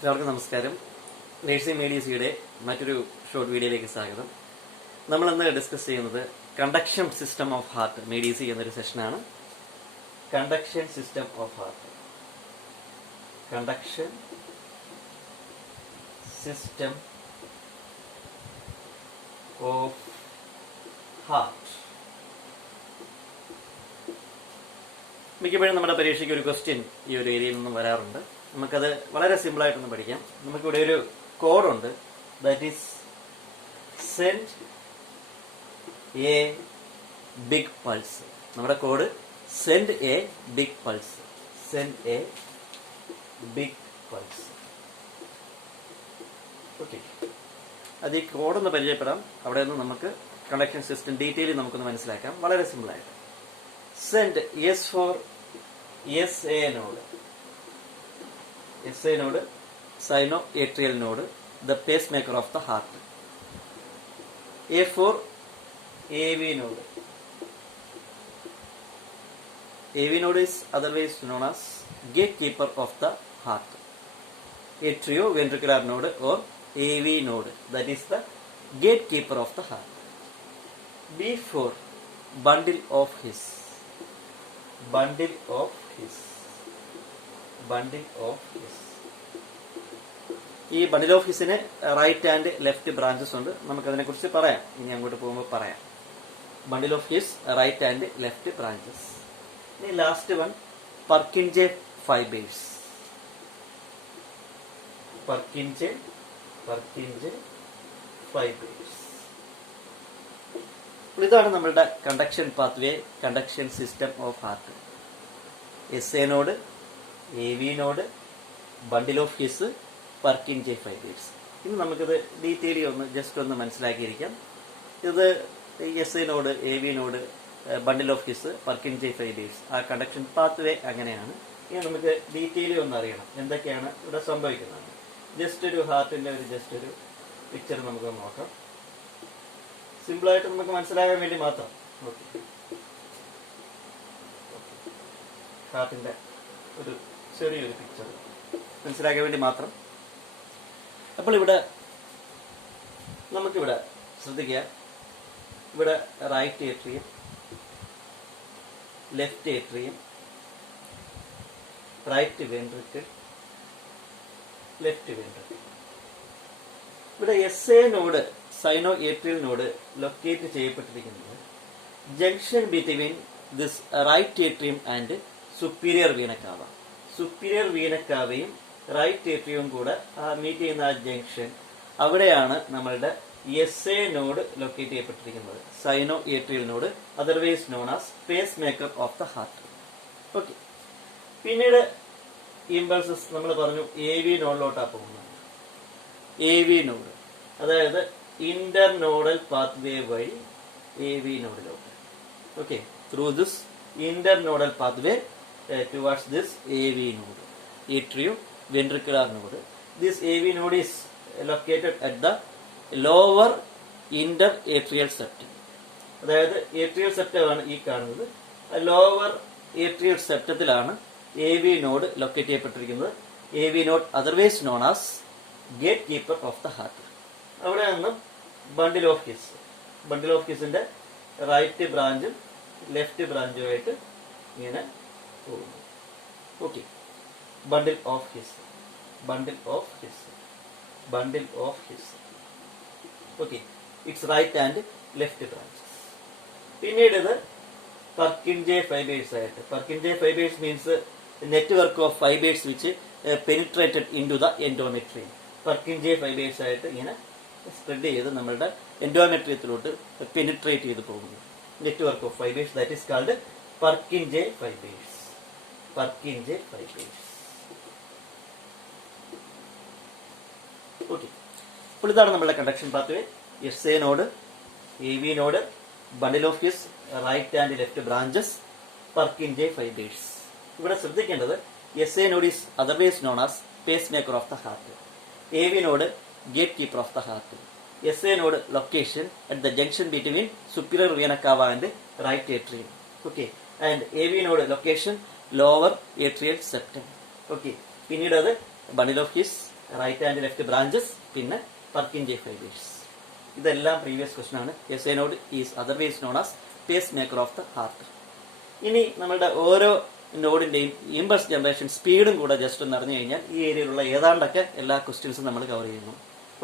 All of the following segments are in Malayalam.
എല്ലാവർക്കും നമസ്കാരം. നേഴ്സിംഗ് മീഡിയസിയുടെ മറ്റൊരു ഷോർട്ട് വീഡിയോയിലേക്ക് സ്വാഗതം. നമ്മളിന്ന് ഡിസ്കസ് ചെയ്യുന്നത് കണ്ടക്ഷൻ സിസ്റ്റം ഓഫ് ഹാർട്ട് മീഡിയസി എന്നൊരു സെഷനാണ്. Conduction system of heart, conduction system of heart. മിക്കപ്പോഴും നമ്മുടെ പരീക്ഷയ്ക്ക് ഒരു ക്വസ്റ്റ്യൻ ഈ ഒരു ഏരിയയിൽ നിന്നും വരാറുണ്ട്. നമുക്കത് വളരെ സിമ്പിളായിട്ടൊന്ന് പഠിക്കാം. നമുക്കിവിടെ ഒരു കോഡുണ്ട്, that is send a big pulse. നമ്മുടെ code send a big pulse, send a big pulse. Okay, അത് ഈ കോഡൊന്ന് പരിചയപ്പെടാം. അവിടെ നിന്ന് നമുക്ക് കണ്ടക്ഷൻ സിസ്റ്റം ഡീറ്റെയിൽ നമുക്കൊന്ന് മനസ്സിലാക്കാം വളരെ സിമ്പിളായിട്ട്. Send S for S A node, SA node, sino-atrial node, the pacemaker of the heart. A for AV node. AV node is otherwise known as gatekeeper of the heart. Atrioventricular node or AV node, that is the gatekeeper of the heart. B for bundle of His. Bundle of His. Bundle of His. ഈ ബണ്ടിൽ ഓഫ് ഹിസിന് റൈറ്റ് ആൻഡ് ലെഫ്റ്റ് ബ്രാഞ്ചസ് ഉണ്ട്. നമുക്കതിനെ കുറിച്ച് പറയാം, ഇനി അങ്ങോട്ട് പോകുമ്പോൾ പറയാം. Bundle of His, right and left branches. ഇനി last one Purkinje fibres. Purkinje fibres. ഇതാണ് നമ്മളുടെ conduction pathway, conduction system of heart. SA node, AV node, bundle of His, Purkinje fibres. ഇനി നമുക്കിത് ഡീറ്റെയിലി ജസ്റ്റ് ഒന്ന് മനസ്സിലാക്കിയിരിക്കാം. ഇത് SA node, AV node, bundle of His, Purkinje fibres, ആ കണ്ടക്ഷൻ പാത്വേ അങ്ങനെയാണ്. ഇനി നമുക്ക് ഡീറ്റെയിലി ഒന്ന് അറിയണം എന്തൊക്കെയാണ് ഇവിടെ സംഭവിക്കുന്നത്. ജസ്റ്റ് ഒരു ഹാർട്ടിന്റെ ഒരു പിക്ചർ നമുക്ക് നോക്കാം, സിമ്പിളായിട്ട് നമുക്ക് മനസ്സിലാകാൻ വേണ്ടി മാത്രം. ഓക്കെ, ഹാർട്ടിന്റെ ഒരു ചെറിയൊരു പിക്ചർ മനസ്സിലാക്കാൻ വേണ്ടി മാത്രം. അപ്പോൾ നമുക്കിവിടെ ശ്രദ്ധിക്കുക, ഇവിടെ right atrium, left atrium, right ventricle, left ventricle. ഇവിടെ SA node, sino atrial node locate ചെയ്യപ്പെട്ടിരിക്കുന്നത് junction between this right atrium and superior vena cava. Superior vena കാവയും റൈറ്റ് ഏട്രിയവും കൂടെ മീറ്റ് ചെയ്യുന്ന ആ ജംഗ്ഷൻ, അവിടെയാണ് നമ്മളുടെ SA നോഡ് ലൊക്കേറ്റ് ചെയ്യപ്പെട്ടിരിക്കുന്നത്, sino atrial node, otherwise known as pacemaker of the heart. Okay, പിന്നീട് ഇമ്പൾസസ് നമ്മൾ പറഞ്ഞു AV നോഡിലോട്ടാണ് പോകുന്നത്. AV നോഡ്, അതായത് ഇന്റർനോഡൽ പാത്വേ വഴി AV നോഡിലോട്ട്. Okay, through this internodal pathway towards this AV node, atrioventricular node. This AV node is located at the lower interatrial septum. അതായത് ഏട്രിയൽ സെപ്റ്റമാണ് ഈ കാണുന്നത്. ലോവർ ഏട്രിയൽ സെപ്റ്റത്തിലാണ് AV നോഡ് ലൊക്കേറ്റ് ചെയ്യപ്പെട്ടിരിക്കുന്നത്. AV node otherwise known as gatekeeper of the heart. അവിടെ നിന്നും bundle of His, bundle of ഹിസിന്റെ റൈറ്റ് ബ്രാഞ്ചും ലെഫ്റ്റ് ബ്രാഞ്ചുമായിട്ട് ഇങ്ങനെ പോകുന്നു. Okay, bundle of His, bundle of His, bundle of His. Okay, it's right and left branches. പിന്നീട് ഇത് പർക്കിൻജെ ഫൈബേഴ്സ് ആയിട്ട്, Purkinje fibres means network of fibres which penetrated in to the endometrium. പർക്കിൻജെ fibres ആയിട്ട് ഇങ്ങനെ സ്പ്രെഡ് ചെയ്ത് നമ്മളുടെ എൻഡോമെട്രിയത്തിലോട്ട് പെനിട്രേറ്റ് ചെയ്ത് പോകുന്നു. Network of fibers, that is called Purkinje fibers. Purkinje fibers. Okay. അപ്പോൾ ഇതാണ് നമ്മുടെ conduction pathway. SA node, AV node, bundle of His, right and left branches, Purkinje fibers. ഇവിടെ ശ്രദ്ധിക്കേണ്ടത് SA node is otherwise known as pacemaker of the heart. AV node gatekeeper of the heart. SA node location at the junction between superior vena cava and right atrium. Okay, and AV node location lower atrial septum. Okay, പിന്നീട് അത് bundle of His, right and left branches, പിന്നെ പർക്കിൻജെ ഫൈബേഴ്സ്. ഇതെല്ലാം പ്രീവിയസ് ക്വസ്റ്റൻ ആണ്. S A node is otherwise known as pacemaker of the heart. ഇനി നമ്മളുടെ ഓരോ നോഡിന്റെയും ഇമ്പൾസ് ജനറേഷൻ സ്പീഡും കൂടെ ജസ്റ്റ് ഒന്ന് അറിഞ്ഞു കഴിഞ്ഞാൽ ഈ ഏരിയയിലുള്ള ഏതാണ്ടൊക്കെ എല്ലാ ക്വസ്റ്റ്യൻസും നമ്മൾ കവർ ചെയ്യുന്നു.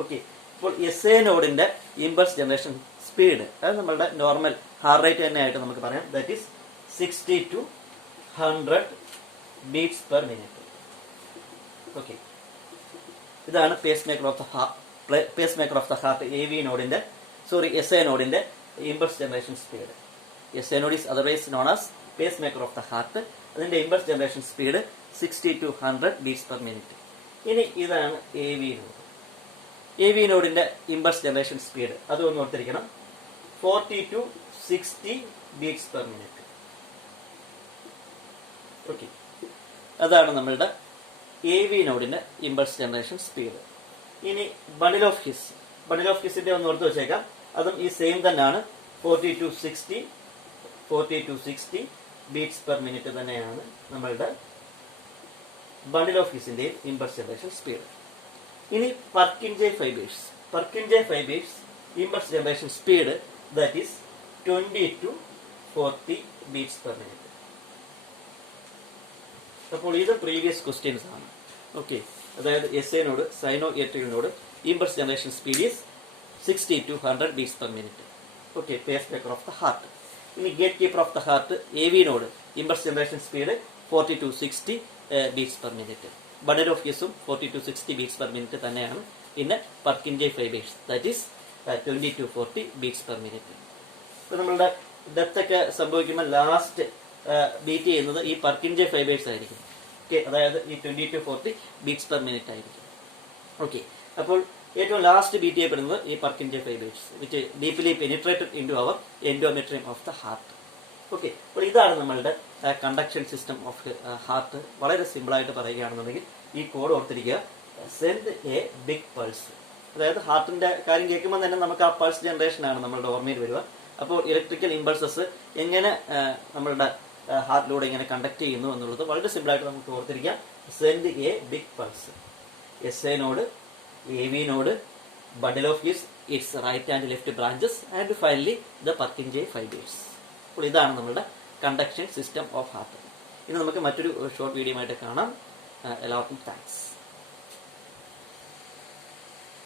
ഓക്കെ, ഇപ്പോൾ എസ് എ നോഡിന്റെ ഇമ്പൾസ് ജനറേഷൻ സ്പീഡ് അത് നമ്മളുടെ നോർമൽ ഹാർട്ട് റേറ്റ് തന്നെ ആയിട്ട് നമുക്ക് പറയാം. That is 60 to 100 beats per minute. Okay, ഇതാണ് pacemaker of the heart A V നോഡിന്റെ എസ് എ നോഡിന്റെ impulse generation speed. S A node is otherwise known as pacemaker of the heart. അതിന്റെ impulse generation speed 60 to 100 beats per minute. ഇനി ഇതാണ് A V node. A V നോഡിന്റെ ഇമ്പൾസ് ജനറേഷൻ സ്പീഡ് അതൊന്ന് ഓർത്തിരിക്കണം, 40 to 60 beats per minute. Okay, അതാണ് നമ്മളുടെ എ വി നോഡിന്റെ ഇമ്പൾസ് ജനറേഷൻ സ്പീഡ്. ഇനി ബണ്ടിൽ ഓഫ് ഹിസിന്റെ ഒന്ന് ഓർത്ത് വെച്ചേക്കാം, അതും ഈ സെയിം തന്നെയാണ്, 40 to 60 ബീറ്റ്സ് പെർ മിനിറ്റ് തന്നെയാണ് നമ്മളുടെ ബണ്ടിൽ ഓഫ് ഹിസിന്റെയും ഇമ്പൾസ് ജനറേഷൻ സ്പീഡ്. ഇനി Purkinje fibres impulse generation speed that is 20 to 40 beats per minute. അപ്പോൾ ഇത് പ്രീവിയസ് ക്വസ്റ്റ്യൻസ് ആണ്. ഓക്കെ, അതായത് S A node sino atrial node impulse generation speed is 60 to 100 beats per minute. Okay, pacemaker of the heart. ഇനി gatekeeper of the heart A V node impulse generation speed 40 to 60 beats per minute. Bundle of ഹിസും 40 to 60 beats per minute തന്നെയാണ്. പിന്നെ Purkinje fibres that is 20 to 40 beats per minute. ഇപ്പൊ നമ്മളുടെ ഡെത്ത് ഒക്കെ സംഭവിക്കുമ്പോൾ ലാസ്റ്റ് ബീറ്റ് ചെയ്യുന്നത് ഈ പർക്കിൻജെ ഫൈബേഴ്സ് ആയിരിക്കും. ഓക്കെ, അതായത് ഈ 20 to 40 beats per minute ആയിരിക്കും. ഓക്കെ, അപ്പോൾ ഏറ്റവും ലാസ്റ്റ് ബീറ്റ് ചെയ്യപ്പെടുന്നത് ഈ Purkinje fibres which deeply penetrated into our endometrium of the heart. Okay, അപ്പോൾ ഇതാണ് നമ്മളുടെ കണ്ടക്ഷൻ സിസ്റ്റം ഓഫ് ഹാർട്ട്. വളരെ സിമ്പിളായിട്ട് പറയുകയാണെന്നുണ്ടെങ്കിൽ ഈ കോഡ് ഓർത്തിരിക്കുക, സെൻഡ് എ ബിഗ് പൾസ്. അതായത് ഹാർട്ടിന്റെ കാര്യം കേൾക്കുമ്പോൾ തന്നെ നമുക്ക് ആ പൾസ് ജനറേഷൻ ആണ് നമ്മളുടെ ഓർമ്മയിൽ വരിക. അപ്പോൾ ഇലക്ട്രിക്കൽ ഇമ്പൾസസ് എങ്ങനെ നമ്മളുടെ ഹാർട്ടിലൂടെ എങ്ങനെ കണ്ടക്ട് ചെയ്യുന്നു എന്നുള്ളത് വളരെ സിമ്പിളായിട്ട് നമുക്ക് ഓർത്തിരിക്കാം. Send a big pulse. S A node, A V node, bundle of its right and left branches, and finally the Purkinje fibers. അപ്പോൾ ഇതാണ് നമ്മുടെ കണ്ടക്ഷൻ സിസ്റ്റം ഓഫ് ഹാർട്ട്. ഇനി നമുക്ക് മറ്റൊരു ഷോർട്ട് വീഡിയോ ആയിട്ട് കാണാം. എല്ലാവർക്കും താങ്ക്സ്.